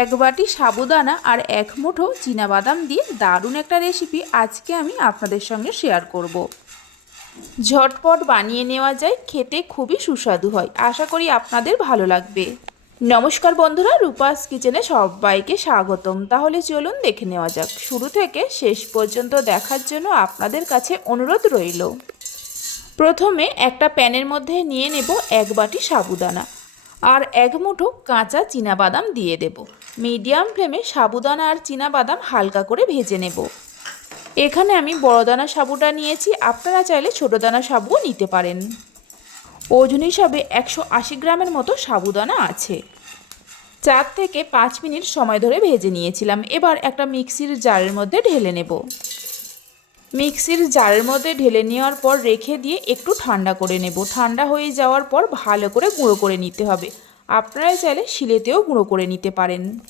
এক বাটি সাবুদানা আর এক মুঠো বাদাম দিয়ে দারুণ একটা রেসিপি আজকে আমি আপনাদের সঙ্গে শেয়ার করব। ঝটপট বানিয়ে নেওয়া যায়, খেতে খুবই সুস্বাদু হয়। আশা করি আপনাদের ভালো লাগবে। নমস্কার বন্ধুরা, রূপাস কিচেনে সবাইকে স্বাগতম। তাহলে চলুন দেখে নেওয়া যাক। শুরু থেকে শেষ পর্যন্ত দেখার জন্য আপনাদের কাছে অনুরোধ রইল। প্রথমে একটা প্যানের মধ্যে নিয়ে নেব এক বাটি সাবুদানা। আর এক মুঠো কাঁচা বাদাম দিয়ে দেব। মিডিয়াম ফ্লেমে সাবুদানা আর বাদাম হালকা করে ভেজে নেব। এখানে আমি বড় দানা সাবুটা নিয়েছি। আপনারা চাইলে ছোটো দানা সাবুও নিতে পারেন। ওজন হিসাবে একশো আশি গ্রামের মতো সাবুদানা আছে। চার থেকে পাঁচ মিনিট সময় ধরে ভেজে নিয়েছিলাম। এবার একটা মিক্সির জারের মধ্যে ঢেলে নেব। মিক্সির জারের মধ্যে ঢেলে নেওয়ার পর রেখে দিয়ে একটু ঠান্ডা করে নেব। ঠান্ডা হয়ে যাওয়ার পর ভালো করে গুঁড়ো করে নিতে হবে। আপনারা চাইলে শিলেতেও গুঁড়ো করে নিতে পারেন।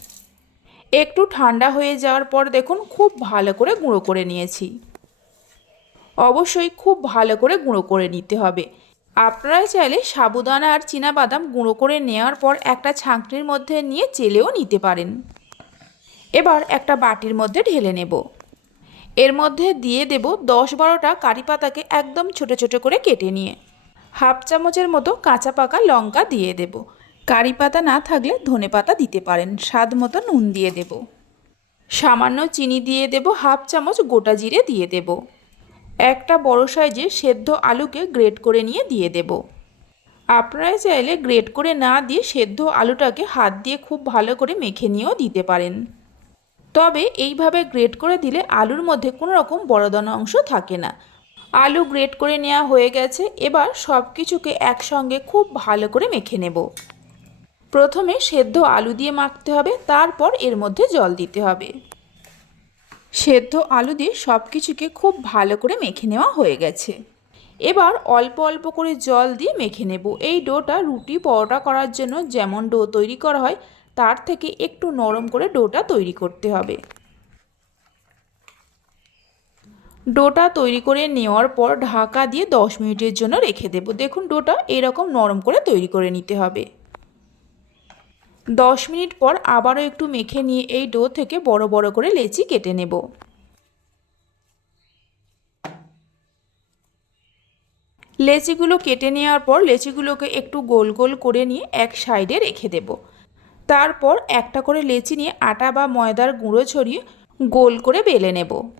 একটু ঠান্ডা হয়ে যাওয়ার পর দেখুন, খুব ভালো করে গুঁড়ো করে নিয়েছি। অবশ্যই খুব ভালো করে গুঁড়ো করে নিতে হবে। আপনারা চাইলে সাবুদানা আর বাদাম গুঁড়ো করে নেওয়ার পর একটা ছাঁকনির মধ্যে নিয়ে চেলেও নিতে পারেন। এবার একটা বাটির মধ্যে ঢেলে নেব। এর মধ্যে দিয়ে দেব দশ বারোটা কারি পাতাকে একদম ছোট ছোট করে কেটে নিয়ে। হাফ চামচের মতো কাঁচা পাকা লঙ্কা দিয়ে দেব। কারি পাতা না থাকলে ধনে পাতা দিতে পারেন, স্বাদ মতো নুন দিয়ে দেব। সামান্য চিনি দিয়ে দেব, হাফ চামচ গোটা জিরে দিয়ে দেব। একটা বড় সাইজে সেদ্ধ আলুকে গ্রেট করে নিয়ে দিয়ে দেব। আপনারা চাইলে গ্রেট করে না দিয়ে সেদ্ধ আলুটাকে হাত দিয়ে খুব ভালো করে মেখে নিয়েও দিতে পারেন। তবে এইভাবে গ্রেট করে দিলে আলুর মধ্যে কোনো রকম বড়দানা অংশ থাকে না। আলু গ্রেট করে নেওয়া হয়ে গেছে, এবার সব কিছুকে একসঙ্গে খুব ভালো করে মেখে নেব। প্রথমে সেদ্ধ আলু দিয়ে মাখতে হবে, তারপর এর মধ্যে জল দিতে হবে। সেদ্ধ আলু দিয়ে সব কিছুকে খুব ভালো করে মেখে নেওয়া হয়ে গেছে। এবার অল্প অল্প করে জল দিয়ে মেখে নেব। এই ডোটা রুটি পরোটা করার জন্য যেমন ডো তৈরি করা হয় তার থেকে একটু নরম করে ডোটা তৈরি করতে হবে। ডোটা তৈরি করে নেওয়ার পর ঢাকা দিয়ে দশ মিনিটের জন্য রেখে দেব। দেখুন, ডোটা এরকম নরম করে তৈরি করে নিতে হবে। দশ মিনিট পর আবারও একটু মেখে নিয়ে এই ডো থেকে বড় বড় করে লেচি কেটে নেব। লেচিগুলো কেটে নেওয়ার পর লেচিগুলোকে একটু গোল গোল করে নিয়ে এক সাইডে রেখে দেবো। তারপর একটা করে লেচি নিয়ে আটা বা ময়দার গুঁড়ো ছড়িয়ে গোল করে বেলে নেব।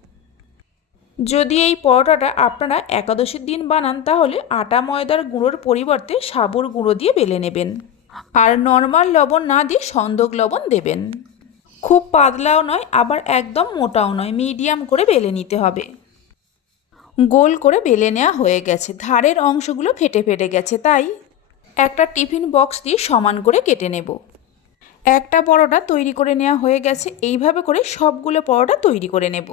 যদি এই পরোটাটা আপনারা একাদশীর দিন বানান, তাহলে আটা, ময়দার গুঁড়োর পরিবর্তে সাবুর গুঁড়ো দিয়ে বেলে নেবেন। আর নর্মাল লবণ না দিয়ে সন্দক লবণ দেবেন। খুব পাতলাও নয়, আবার একদম মোটাও নয়, মিডিয়াম করে বেলে নিতে হবে। গোল করে বেলে নেওয়া হয়ে গেছে। ধারের অংশগুলো ফেটে ফেটে গেছে, তাই একটা টিফিন বক্স দিয়ে সমান করে কেটে নেব। একটা পরোটা তৈরি করে নেওয়া হয়ে গেছে, এইভাবে করে সবগুলো পরোটা তৈরি করে নেব।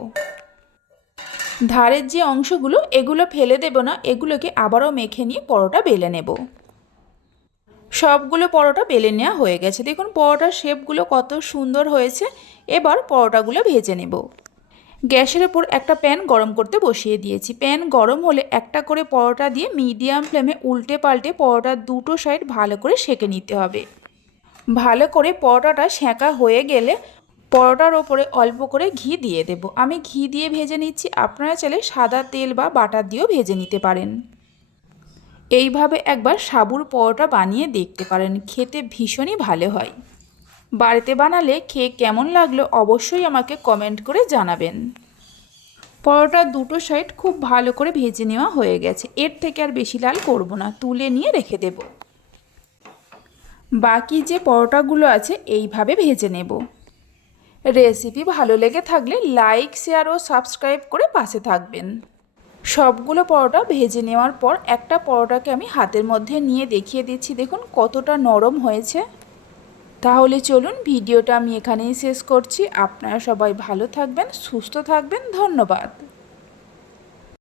ধারের যে অংশগুলো, এগুলো ফেলে দেব না, এগুলোকে আবারও মেখে নিয়ে পরোটা বেলে নেব। সবগুলো পরোটা বেলে নেওয়া হয়ে গেছে। দেখুন, পরোটার শেপগুলো কত সুন্দর হয়েছে। এবার পরোটাগুলো ভেজে নেব। গ্যাসের ওপর একটা প্যান গরম করতে বসিয়ে দিয়েছি। প্যান গরম হলে একটা করে পরোটা দিয়ে মিডিয়াম ফ্লেমে উল্টে পাল্টে পরোটার দুটো সাইড ভালো করে সেঁকে নিতে হবে। ভালো করে পরোটাটা সেঁকা হয়ে গেলে পরোটার ওপরে অল্প করে ঘি দিয়ে দেব। আমি ঘি দিয়ে ভেজে নিচ্ছি। আপনারা চাইলে সাদা তেল বা বাটার দিয়েও ভেজে নিতে পারেন। এইভাবে একবার সাবুর পরোটা বানিয়ে দেখতে পারেন। খেতে ভীষণই ভালো হয়। বাড়িতে বানালে খেয়ে কেমন লাগল অবশ্যই আমাকে কমেন্ট করে জানাবেন। পরোটার দুটো সাইড খুব ভালো করে ভেজে নেওয়া হয়ে গেছে। এর থেকে আর বেশি লাল করব না। তুলে নিয়ে রেখে দেবো। বাকি যে পরোটাগুলো আছে এইভাবে ভেজে নেব। রেসিপি ভালো লেগে থাকলে লাইক, শেয়ার ও সাবস্ক্রাইব করে পাশে থাকবেন। সবগুলো পরোটা ভেজে নেওয়ার পর একটা পরোটাকে আমি হাতের মধ্যে নিয়ে দেখিয়ে দিচ্ছি। দেখুন কতটা নরম হয়েছে। তাহলে চলুন ভিডিওটা আমি এখানেই শেষ করছি। আপনারা সবাই ভালো থাকবেন, সুস্থ থাকবেন। ধন্যবাদ।